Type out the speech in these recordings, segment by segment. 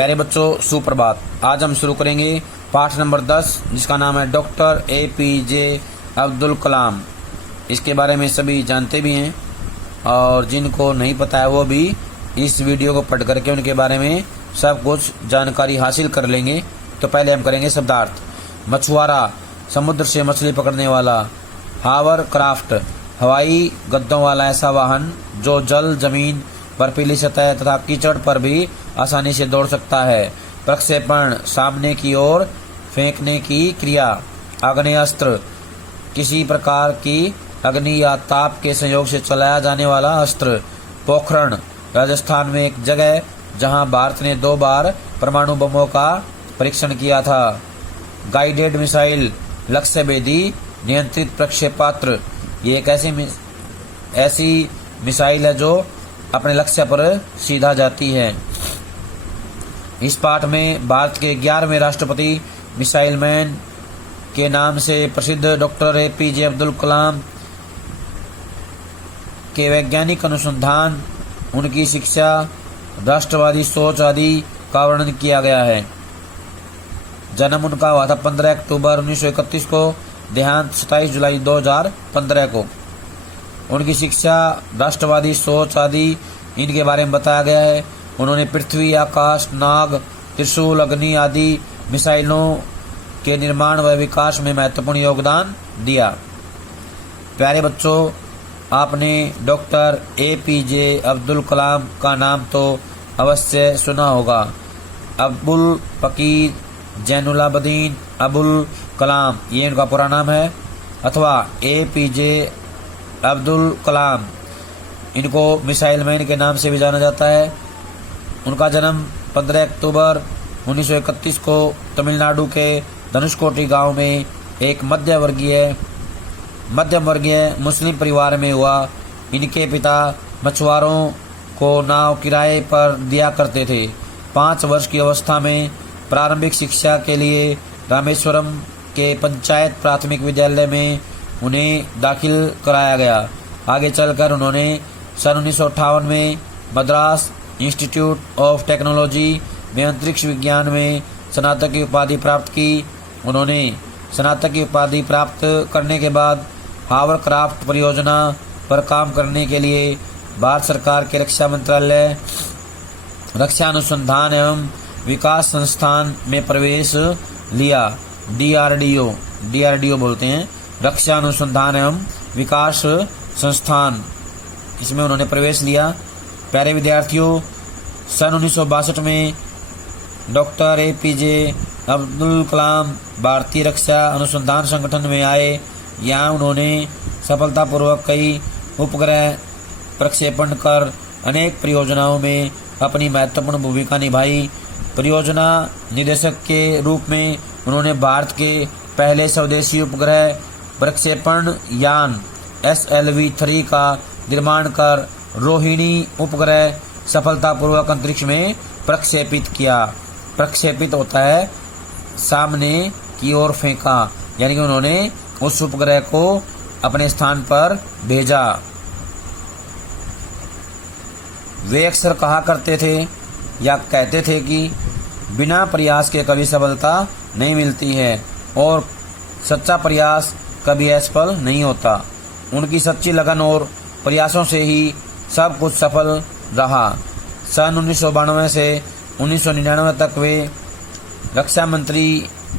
प्यारे बच्चों, सुप्रभात। आज हम शुरू करेंगे पाठ नंबर 10, जिसका नाम है डॉक्टर APJ अब्दुल कलाम। इसके बारे में सभी जानते भी हैं और जिनको नहीं पता है वो भी इस वीडियो को पढ़ करके उनके बारे में सब कुछ जानकारी हासिल कर लेंगे। तो पहले हम करेंगे शब्दार्थ। मछुआरा, समुद्र से मछली पकड़ने वाला। हावर क्राफ्ट, हवाई गद्दों वाला ऐसा वाहन जो जल, जमीन, बर्फीली सतह तथा कीचड़ पर भी आसानी से दौड़ सकता है। प्रक्षेपण, सामने की ओर फेंकने की क्रिया। आग्नेयास्त्र, किसी प्रकार की अग्नि या ताप के संयोग से चलाया जाने वाला अस्त्र। पोखरण, राजस्थान में एक जगह जहां भारत ने 2 बार परमाणु बमों का परीक्षण किया था। गाइडेड मिसाइल, लक्ष्य भेदी नियंत्रित प्रक्षेपास्त्र। ये एक ऐसी मिसाइल है जो अपने लक्ष्य पर सीधा जाती है। इस पाठ में भारत के 11वें राष्ट्रपति मिसाइल मैन के नाम से प्रसिद्ध डॉक्टर APJ अब्दुल कलाम के वैज्ञानिक अनुसंधान, उनकी शिक्षा, राष्ट्रवादी सोच आदि का वर्णन किया गया है। जन्म उनका हुआ था 15 अक्टूबर 1931 को, देहांत 27 जुलाई 2015 को। उनकी शिक्षा, राष्ट्रवादी सोच आदि इनके बारे में बताया गया है। उन्होंने पृथ्वी, आकाश, नाग, त्रिशूल, अग्नि आदि मिसाइलों के निर्माण व विकास में महत्वपूर्ण योगदान दिया। प्यारे बच्चों, आपने डॉक्टर APJ अब्दुल कलाम का नाम तो अवश्य सुना होगा। अब्दुल फकीर जैनुलाब्दीन अबुल कलाम, ये इनका पूरा नाम है, अथवा APJ अब्दुल कलाम। इनको मिसाइल मैन के नाम से भी जाना जाता है। उनका जन्म 15 अक्टूबर 1931 को तमिलनाडु के धनुषकोटी गांव में एक मध्यम वर्गीय मुस्लिम परिवार में हुआ। इनके पिता मछुआरों को नाव किराए पर दिया करते थे। 5 वर्ष की अवस्था में प्रारंभिक शिक्षा के लिए रामेश्वरम के पंचायत प्राथमिक विद्यालय में उन्हें दाखिल कराया गया। आगे चलकर उन्होंने सन 1958 में मद्रास इंस्टीट्यूट ऑफ टेक्नोलॉजी में अंतरिक्ष विज्ञान में स्नातक की उपाधि प्राप्त की। उन्होंने स्नातक की उपाधि प्राप्त करने के बाद हावर क्राफ्ट परियोजना पर काम करने के लिए भारत सरकार के रक्षा मंत्रालय रक्षा अनुसंधान एवं विकास संस्थान में प्रवेश लिया। DRDO बोलते हैं, रक्षा अनुसंधान एवं विकास संस्थान, इसमें उन्होंने प्रवेश लिया। प्यारे विद्यार्थियों, सन 1962 में डॉक्टर APJ अब्दुल कलाम भारतीय रक्षा अनुसंधान संगठन में आए। यहाँ उन्होंने सफलतापूर्वक कई उपग्रह प्रक्षेपण कर अनेक परियोजनाओं में अपनी महत्वपूर्ण भूमिका निभाई। परियोजना निदेशक के रूप में उन्होंने भारत के पहले स्वदेशी उपग्रह प्रक्षेपण यान SLV-3 का निर्माण कर रोहिणी उपग्रह सफलतापूर्वक अंतरिक्ष में प्रक्षेपित किया। प्रक्षेपित होता है सामने की ओर फेंका, यानी कि उन्होंने उस उपग्रह को अपने स्थान पर भेजा। वे अक्सर कहा करते थे या कहते थे कि बिना प्रयास के कभी सफलता नहीं मिलती है और सच्चा प्रयास कभी असफल नहीं होता। उनकी सच्ची लगन और प्रयासों से ही सब कुछ सफल रहा। सन 1992 से 1999 तक वे रक्षा मंत्री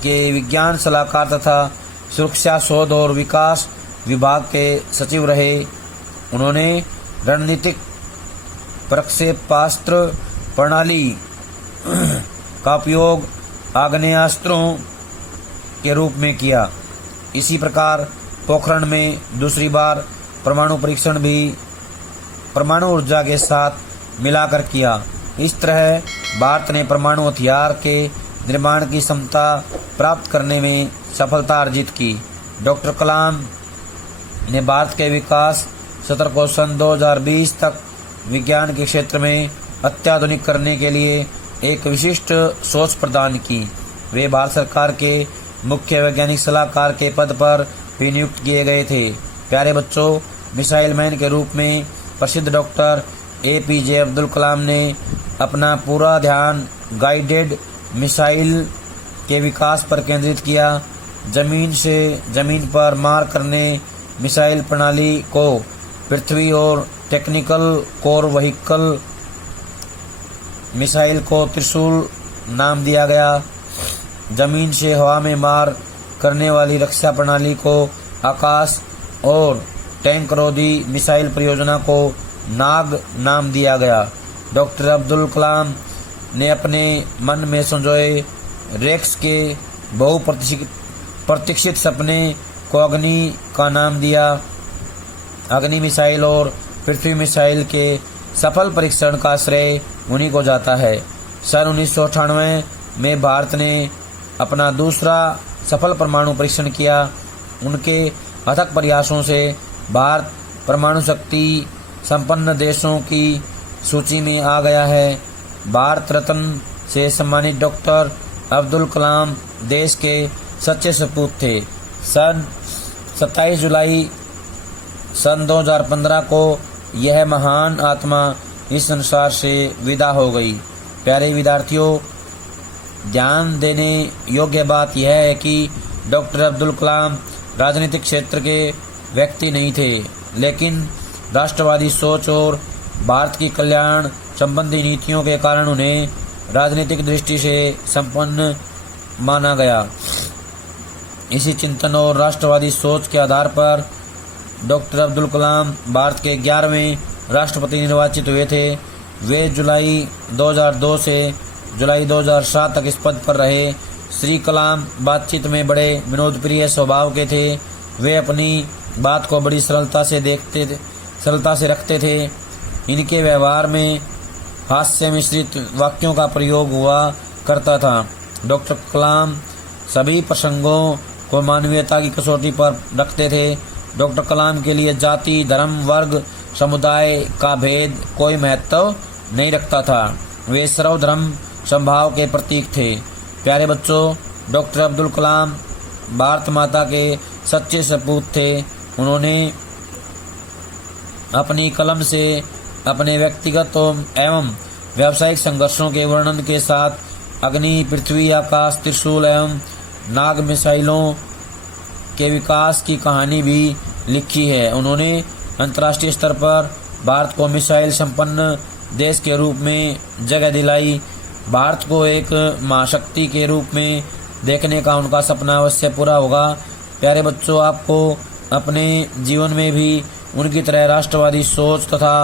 के विज्ञान सलाहकार तथा सुरक्षा शोध और विकास विभाग के सचिव रहे। उन्होंने रणनीतिक प्रक्षेपास्त्र प्रणाली का उपयोग आग्नेयास्त्रों के रूप में किया। इसी प्रकार पोखरण में दूसरी बार परमाणु परीक्षण भी परमाणु ऊर्जा के साथ मिलाकर किया। इस तरह भारत ने परमाणु हथियार के निर्माण की क्षमता प्राप्त करने में सफलता अर्जित की। डॉक्टर कलाम ने भारत के विकास सत्र को सन 2020 तक विज्ञान के क्षेत्र में अत्याधुनिक करने के लिए एक विशिष्ट सोच प्रदान की। वे भारत सरकार के मुख्य वैज्ञानिक सलाहकार के पद पर भी नियुक्त किए गए थे। प्यारे बच्चों, मिसाइल मैन के रूप में प्रसिद्ध डॉक्टर APJ अब्दुल कलाम ने अपना पूरा ध्यान गाइडेड मिसाइल के विकास पर केंद्रित किया। जमीन से जमीन पर मार करने मिसाइल प्रणाली को पृथ्वी और टेक्निकल कोर व्हीकल मिसाइल को त्रिशूल नाम दिया गया। जमीन से हवा में मार करने वाली रक्षा प्रणाली को आकाश और टैंक रोधी मिसाइल परियोजना को नाग नाम दिया गया। डॉक्टर अब्दुल कलाम ने अपने मन में संजोए रेक्स के बहुप्रतीक्षित सपने को अग्नि का नाम दिया। अग्नि मिसाइल और पृथ्वी मिसाइल के सफल परीक्षण का श्रेय उन्हीं को जाता है। सन 1998 में भारत ने अपना दूसरा सफल परमाणु परीक्षण किया। उनके अथक प्रयासों से भारत परमाणु शक्ति संपन्न देशों की सूची में आ गया है। भारत रत्न से सम्मानित डॉक्टर अब्दुल कलाम देश के सच्चे सपूत थे। सन 27 जुलाई सन 2015 को यह महान आत्मा इस संसार से विदा हो गई। प्यारे विद्यार्थियों, ध्यान देने योग्य बात यह है कि डॉक्टर अब्दुल कलाम राजनीतिक क्षेत्र के व्यक्ति नहीं थे, लेकिन राष्ट्रवादी सोच और भारत की कल्याण संबंधी नीतियों के कारण उन्हें राजनीतिक दृष्टि से संपन्न माना गया। इसी चिंतन और राष्ट्रवादी सोच के आधार पर डॉक्टर अब्दुल कलाम भारत के 11वें राष्ट्रपति निर्वाचित हुए थे। वे जुलाई 2002 से जुलाई 2007 तक इस पद पर रहे। श्री कलाम बातचीत में बड़े विनोदप्रिय स्वभाव के थे। वे अपनी बात को बड़ी सरलता से रखते थे। इनके व्यवहार में हास्य मिश्रित वाक्यों का प्रयोग हुआ करता था। डॉक्टर कलाम सभी प्रसंगों को मानवीयता की कसौटी पर रखते थे। डॉक्टर कलाम के लिए जाति, धर्म, वर्ग, समुदाय का भेद कोई महत्व नहीं रखता था। वे सर्वधर्म समभाव के प्रतीक थे। प्यारे बच्चों, डॉक्टर अब्दुल कलाम भारत माता के सच्चे सपूत थे। उन्होंने अपनी कलम से अपने व्यक्तिगत एवं व्यावसायिक संघर्षों के वर्णन के साथ अग्नि, पृथ्वी, आकाश, त्रिशूल एवं नाग मिसाइलों के विकास की कहानी भी लिखी है। उन्होंने अंतर्राष्ट्रीय स्तर पर भारत को मिसाइल संपन्न देश के रूप में जगह दिलाई। भारत को एक महाशक्ति के रूप में देखने का उनका सपना अवश्य पूरा होगा। प्यारे बच्चों, आपको अपने जीवन में भी उनकी तरह राष्ट्रवादी सोच तथा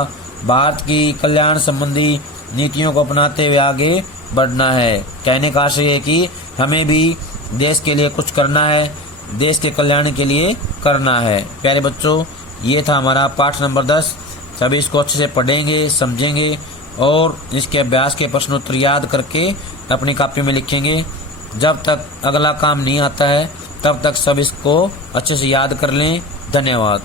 भारत की कल्याण संबंधी नीतियों को अपनाते हुए आगे बढ़ना है। कहने का आशय है कि हमें भी देश के लिए कुछ करना है, देश के कल्याण के लिए करना है। प्यारे बच्चों, ये था हमारा पाठ नंबर 10। सभी इसको अच्छे से पढ़ेंगे, समझेंगे और इसके अभ्यास के प्रश्नोत्तर याद करके अपनी कॉपी में लिखेंगे। जब तक अगला काम नहीं आता है तब तक सब इसको अच्छे से याद कर लें। धन्यवाद।